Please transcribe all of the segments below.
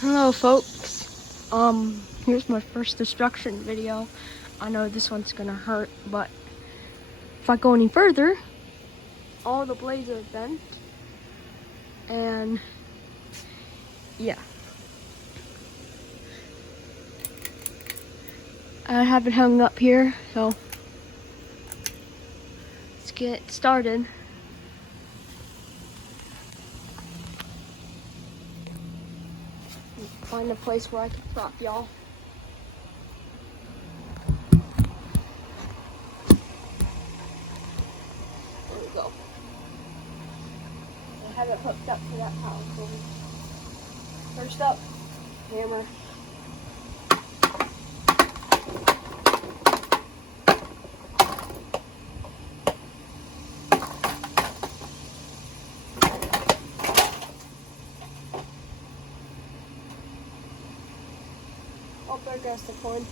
Hello folks, here's my first destruction video. I know this one's gonna hurt, but if I go any further, all the blades are bent, and yeah. I have it hung up here, so let's get started. Find a place where I can prop y'all. There we go. I have it hooked up to that power cord. First up, hammer. Oh, there goes the cord.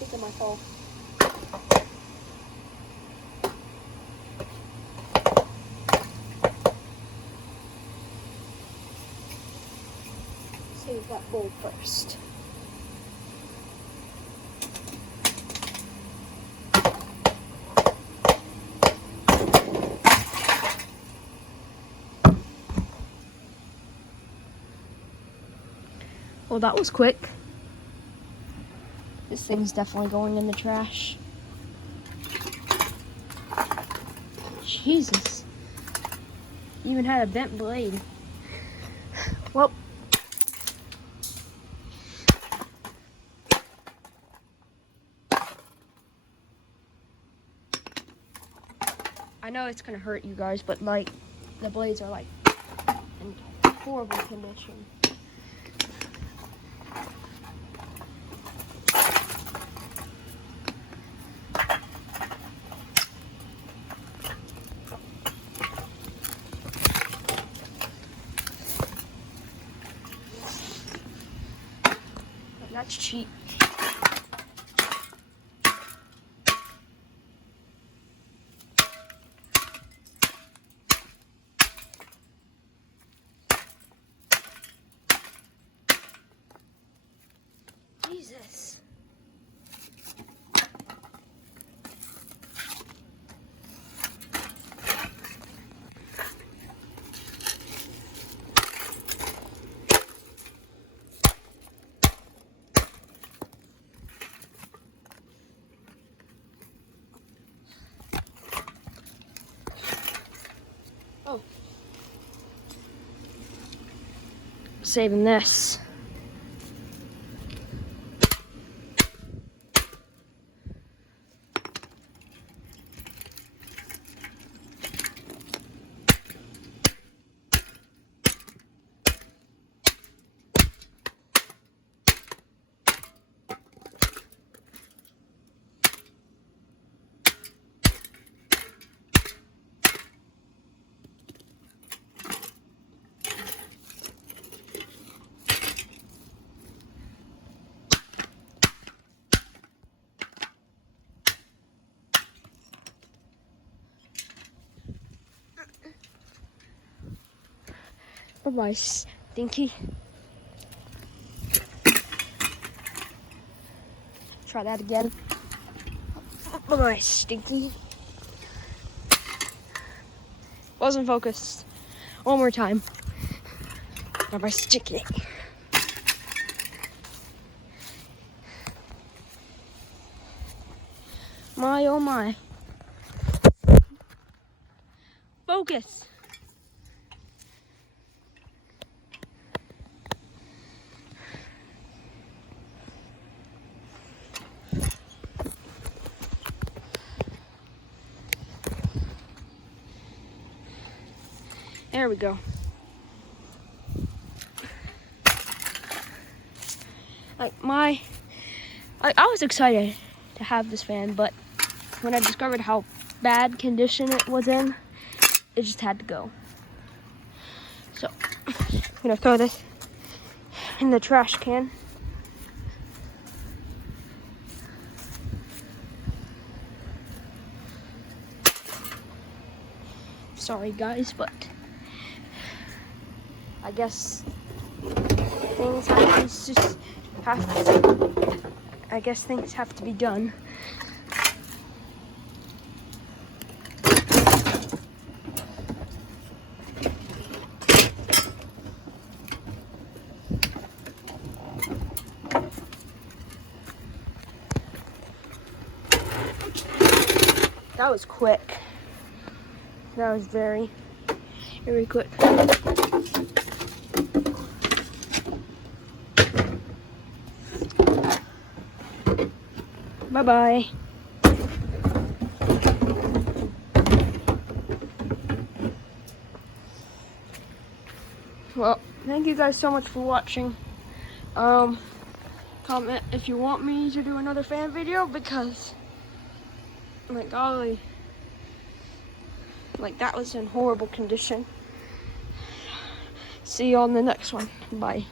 It's in my phone. Save that bowl first. Well, that was quick. This thing's definitely going in the trash. Jesus. Even had a bent blade. Well. I know it's gonna hurt you guys, but like, the blades are like in horrible condition. That's cheap. Jesus. Oh. Saving this. Bye-bye, Stinky. Try that again. Bye-bye, Stinky. Wasn't focused. One more time. Bye-bye, Sticky. My, oh my. Focus. There we go. I was excited to have this fan, but when I discovered how bad condition it was in, it just had to go. So I'm gonna throw this in the trash can. Sorry guys, but I guess things have to be done. That was quick. That was very quick. Bye-bye. Well, thank you guys so much for watching. Comment if you want me to do another fan video, because like golly, like that was in horrible condition. See you on the next one. Bye.